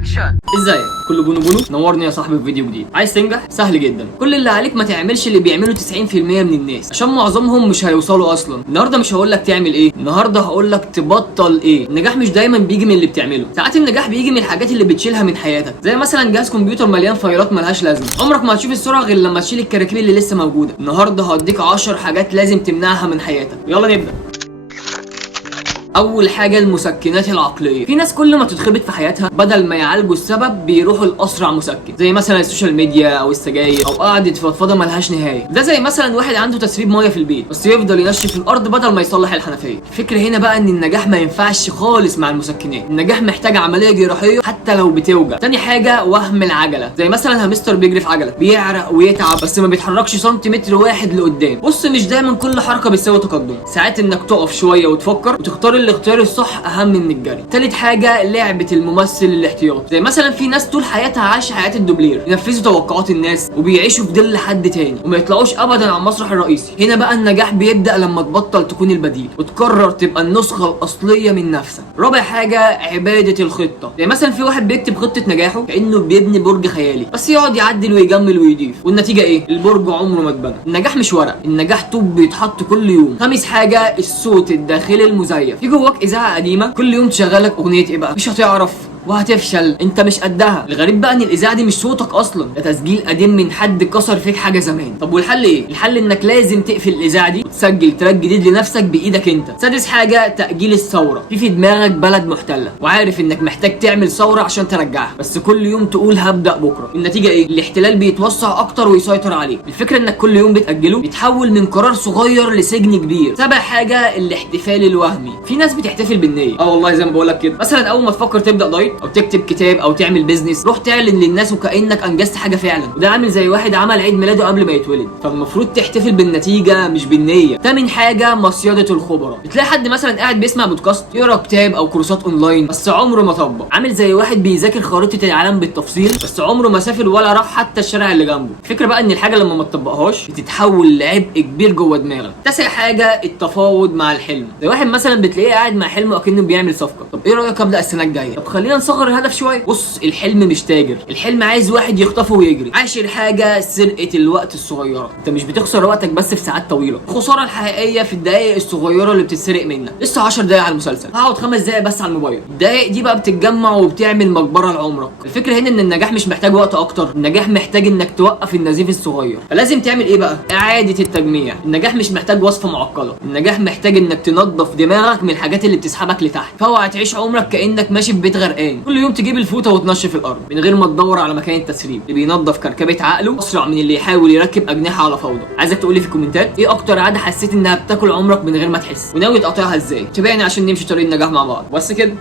اكشن. ازيك؟ كله بونو بونو. نورني يا صاحبي في فيديو جديد. عايز تنجح؟ سهل جدا. كل اللي عليك ما تعملش اللي بيعمله 90% من الناس، عشان معظمهم مش هيوصلوا اصلا. النهارده مش هقول لك تعمل ايه، النهارده هقول لك تبطل ايه. النجاح مش دايما بيجي من اللي بتعمله، ساعات النجاح بيجي من الحاجات اللي بتشيلها من حياتك، زي مثلا جهاز كمبيوتر مليان فايلات ملهاش لازمه. عمرك ما هتشوف السرعه غير لما تشيل الكراكيب اللي لسه موجوده. النهارده هديك 10 حاجات لازم تمنعها من حياتك. يلا نبدا. اول حاجه المسكنات العقليه. في ناس كل ما تتخبط في حياتها بدل ما يعالجوا السبب بيروحوا لاسرع مسكن، زي مثلا السوشيال ميديا او السجاير او قعده فضفضه ملهاش نهايه. ده زي مثلا واحد عنده تسريب ميه في البيت بس يفضل ينشف الارض بدل ما يصلح الحنفيه. الفكره هنا بقى ان النجاح ما ينفعش خالص مع المسكنات. النجاح محتاج عمليه جراحيه حتى لو بتوجع. تاني حاجه وهم العجله. زي مثلا هامستر بيجري في عجله، بيعرق ويتعب بس ما بيتحركش سنتيمتر واحد لقدام. بص، مش دايما كل حركه بتساوي تقدم، ساعات انك تقف شويه وتفكر وتختار الاختيار الصح اهم من الجري. تالت حاجه لعبه الممثل الاحتياط. زي مثلا في ناس طول حياتها عايشه حياه الدوبلير، ينفذوا توقعات الناس وبيعيشوا في ظل حد تاني وما يطلعوش ابدا على المسرح الرئيسي. هنا بقى النجاح بيبدا لما تبطل تكون البديل وتقرر تبقى النسخه الاصليه من نفسك. رابع حاجه عباده الخطه. زي مثلا في واحد بيكتب خطه نجاحه كانه بيبني برج خيالي، بس يقعد يعدل ويجمل ويضيف، والنتيجه ايه؟ البرج عمره ما اتبنى. النجاح مش ورق، النجاح طوب بيتحط كل يوم. خامس حاجه الصوت الداخلي المزيف. في جواك اذاعه قديمه كل يوم تشغلك اغنيه ايه بقى؟ مش هتعرف وهتفشل، انت مش قدها. الغريب بقى ان الاذاعه دي مش صوتك اصلا، ده تسجيل قديم من حد كسر فيك حاجه زمان. طب والحل ايه؟ الحل انك لازم تقفل الاذاعه دي وتسجل تراك جديد لنفسك بايدك انت. سادس حاجه تاجيل الثوره. في دماغك بلد محتله وعارف انك محتاج تعمل ثوره عشان ترجعها، بس كل يوم تقول هبدا بكره. النتيجه ايه؟ الاحتلال بيتوسع اكتر ويسيطر عليك. الفكره انك كل يوم بتاجله بيتحول من قرار صغير لسجن كبير. سابع حاجه الاحتفال الوهمي. في ناس بتحتفل بالنيه، والله زي ما بقول لك كده. مثلا اول ما تفكر تبدا دايت او تكتب كتاب او تعمل بيزنس، روح تعلن للناس وكانك انجزت حاجه فعلا. وده عامل زي واحد عمل عيد ميلاده قبل ما يتولد، فالمفروض تحتفل بالنتيجه مش بالنيه. تامن حاجه مصيده الخبراء. بتلاقي حد مثلا قاعد بيسمع بودكاست، يقرا كتاب او كورسات اونلاين بس عمره ما طبق. عامل زي واحد بيذاكر خريطه العالم بالتفصيل بس عمره ما سافر ولا راح حتى الشارع اللي جنبه. الفكره بقى ان الحاجه لما ما تطبقهاش بتتحول لعبء كبير جوه دماغك. تاسع حاجه التفاوض مع الحلم. زي واحد مثلا بتلاقيه قاعد مع حلمه اكنه بيعمل صفقه. طب ايه رايك ابدا السنه الجايه؟ طب خلينا نصغر الهدف شويه. بص، الحلم مش تاجر، الحلم عايز واحد يخطفه ويجري. عاشر حاجه سرقه الوقت الصغيره. انت مش بتخسر وقتك بس في ساعات طويله، الخساره الحقيقيه في الدقائق الصغيره اللي بتتسرق منك. لسه 10 دقايق على المسلسل، هقعد 5 دقايق بس على الموبايل. الدقائق دي بقى بتتجمع وبتعمل مقبره لعمرك. الفكره هنا ان النجاح مش محتاج وقت اكتر، النجاح محتاج انك توقف النزيف الصغير. فلازم تعمل ايه بقى؟ اعاده التجميع. النجاح مش محتاج وصفه معقده، النجاح محتاج انك تنظف دماغك من الحاجات اللي بتسحبك لتحت. فاوعى تعيش عمرك كانك ماشي في بيت غرقان، كل يوم تجيب الفوطه وتنشف الارض من غير ما تدور على مكان التسريب. اللي بينظف كركبه عقله اسرع من اللي يحاول يركب اجنحه على فوضى. عايزك تقولي في الكومنتات ايه اكتر عاده حسيت انها بتاكل عمرك من غير ما تحس، وناوي تقطعها ازاي. تابعني عشان نمشي طريق النجاح مع بعض. بس كده.